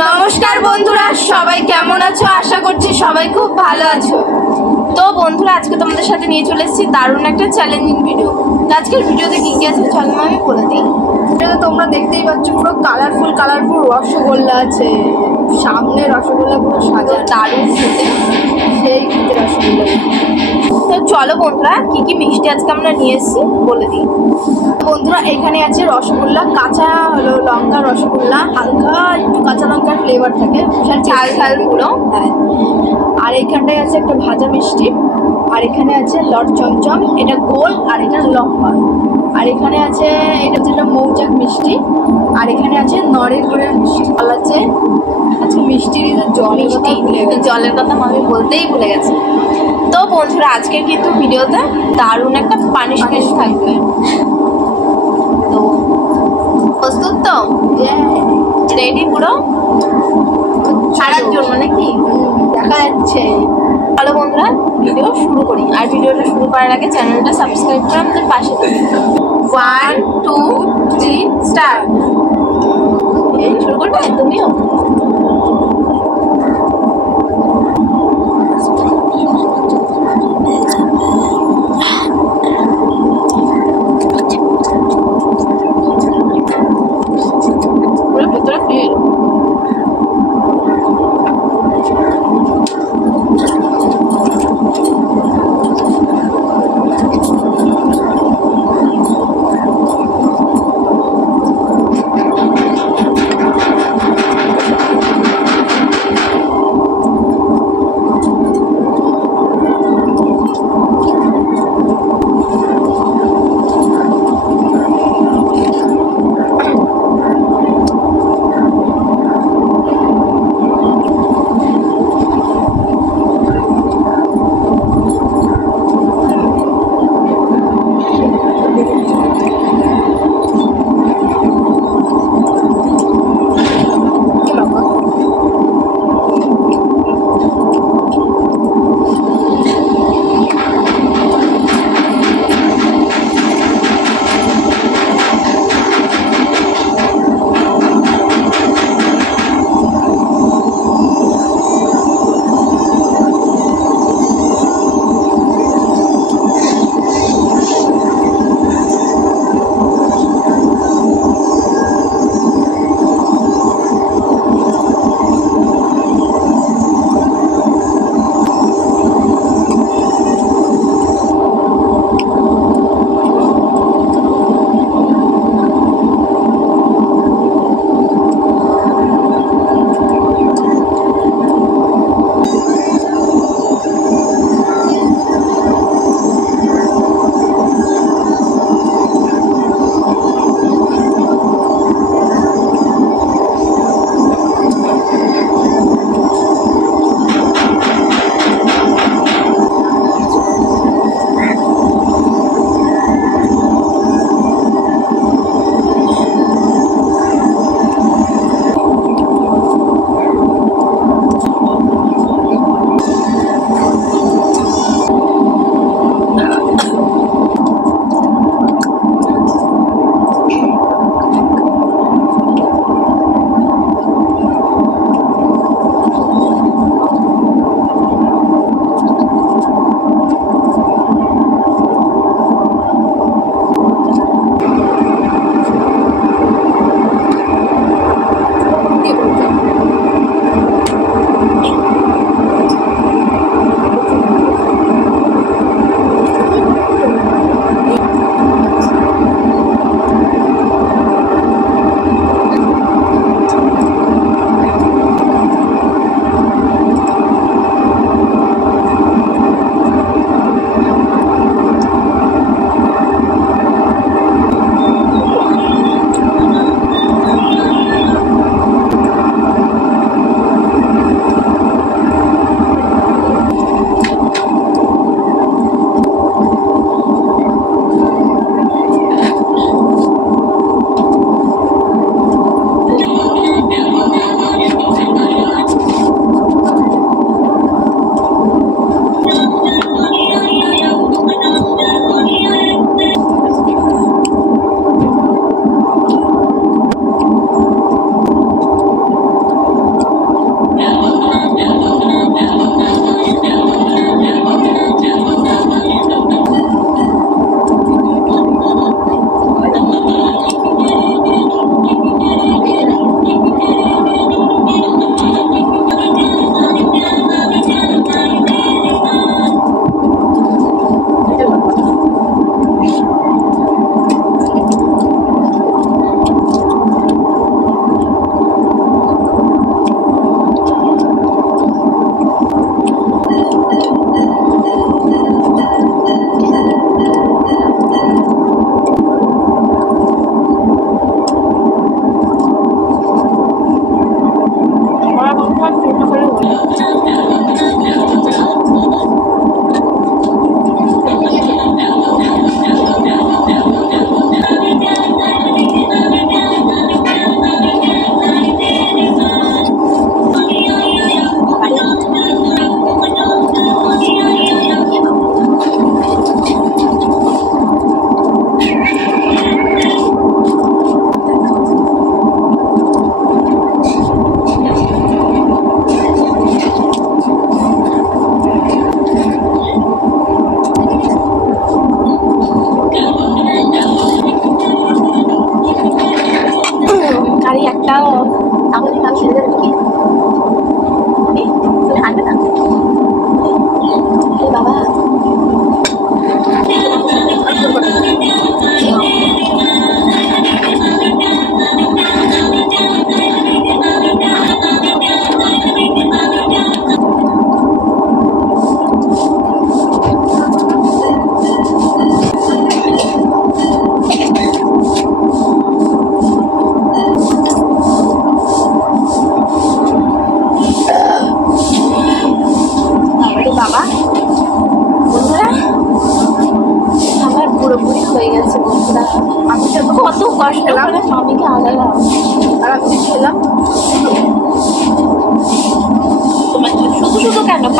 নমস্কার বন্ধুরা, সবাই কেমন আছো? আশা করছি সবাই খুব ভালো আছো। তো বন্ধুরা, আজকে তোমাদের সাথে নিয়ে চলে এসেছি দারুণ একটা চ্যালেঞ্জিং ভিডিও। আজকের ভিডিওতে কি কি আছে চলো আমি বলে দিই। এটা তোমরা দেখতেই পাচ্ছ, পুরো কালারফুল রসগোল্লা আছে। সামনে রসগোল্লা পুরো সাজা, দারুণ খেতে, সেই খেতে রসগোল্লা। তো চলো বন্ধুরা, কি কি মিষ্টি আজকে আমরা নিয়ে এসেছি বলে দিই। বন্ধুরা, এখানে আছে রসগোল্লা, কাঁচা হলো লঙ্কা রসগোল্লা, হালকা একটু কাঁচা লঙ্কার ফ্লেভার থাকে, ঝাল ঝাল পুরো। হ্যাঁ। আর এইখানটায় আছে একটা ভাজা মিষ্টি, আর এখানে আছে লট চমচম, এটা গোল আর এটা লম্বা। আর এখানে আছে এটা যেটা মৌচাক মিষ্টি, আর এখানে আছে নড়ের গুড়ের মিষ্টি। ফল আছে আজকে মিষ্টির জল মিষ্টি জলের কথা আমি বলতেই ভুলে গেছি। তো বন্ধুরা, আজকের কিন্তু ভিডিওতে দারুণ একটা পানিশমেন্ট থাকবে। তো প্রস্তুত তো? রেডি পুরো ছাড়ার জন্য নাকি? দেখা যাচ্ছে। ভালো বন্ধুরা, ভিডিও শুরু করি। আর ভিডিওটা শুরু করার আগে চ্যানেলটা সাবস্ক্রাইব করে আমাদের পাশে থাকুন। 1 2 3 স্টার্ট। এই শুরু করবে তুমিও? পুরো ভেতরে ফিল।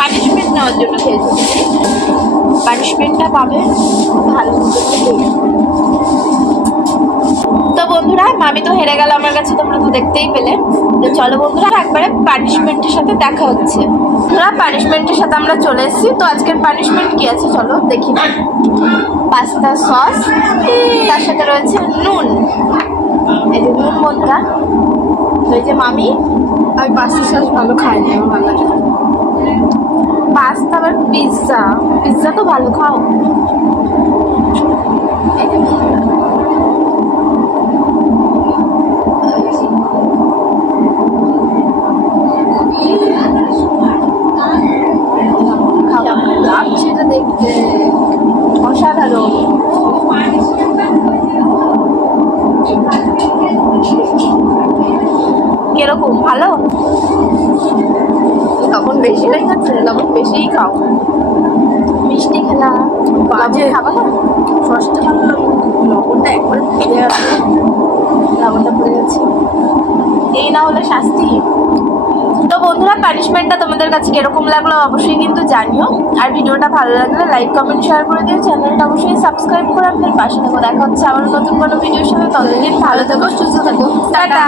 পানিশমেন্ট নেওয়ার জন্য খেয়েছো, পানিশমেন্টটা পাবে ভালো মতো করে খেয়ে। তো বন্ধুরা মামি তো হেরে গেল আমার কাছে, তোমরা তো দেখতেই পেলে। তো চলো বন্ধুরা একবারে পানিশমেন্টের সাথে দেখা হচ্ছে। বন্ধুরা পানিশমেন্টের সাথে আমরা চলে এসেছি। তো আজকের পানিশমেন্ট কি আছে চলো দেখি। পাস্তা সস, তার সাথে রয়েছে নুন, এই যে নুন বন্ধুরা। তো এই যে মামি, আমি পাস্তা সস ভালো খাই না, আমার ভালো লাগে না। পাস্তা আবার পিৎজা, পিৎজা তো ভালো খাও। এই যে কেমন লাগছে এটা দেখতে, অসাধারণ। কিরকম ভালো? লবণ বেশি হয়ে গেছে, লবণ বেশিই খাও। মিষ্টি খেলা বাজে খাবো না, সসটা ভালো লাগে, লবণটা একবারে ফেলে আছে, লবণটা পড়ে গেছে, এই না হলে শাস্তি। তো বন্ধুরা পানিশমেন্টটা তোমাদের কাছে কিরকম লাগলো অবশ্যই কিন্তু জানিও। আর ভিডিওটা ভালো লাগলে লাইক কমেন্ট শেয়ার করে দিও, চ্যানেলটা অবশ্যই সাবস্ক্রাইব করে আমাদের পাশে থেকো। দেখা হচ্ছে আবার নতুন কোনো ভিডিওর সাথে। ততদিন ভালো থেকো, সুস্থ থেকো, টাটা।